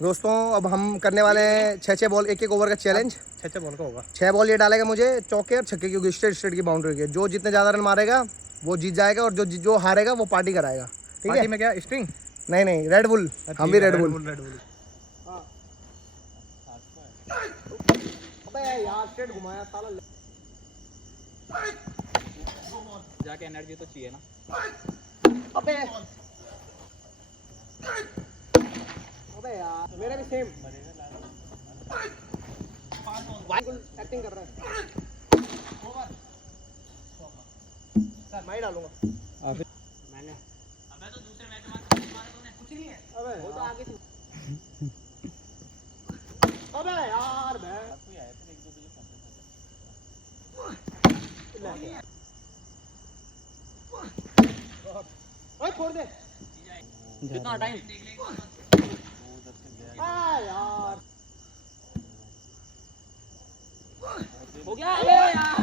दोस्तों अब हम करने वाले हैं 6 बॉल 1 ओवर का चैलेंज। 6 बॉल का होगा। 6 बॉल ये डालेगा मुझे चौके और छक्के, क्योंकि स्ट्रेट की बाउंड्री की। जो जितने ज़्यादा रन मारेगा वो जीत जाएगा, और जो हारेगा वो पार्टी कराएगा। ठीक है? में क्या स्ट्रिंग? नहीं रेड बुल। हम भी रेड बुल। अबे यार स्ट्रेट घुमाया साला। जाके एनर्जी तो चाहिए ना। अबे यार मेरा भी सेम एक्टिंग कर रहा है। मैं ही डालूंगा। मैंने अबे तो दूसरे मैच में मारा तूने कुछ नहीं है। अबे वो तो आगे थी। अबे यार कोई आया फिर 1-2 बजे ओए छोड़ दे। कितना टाइम? यार हो गया। अबे यार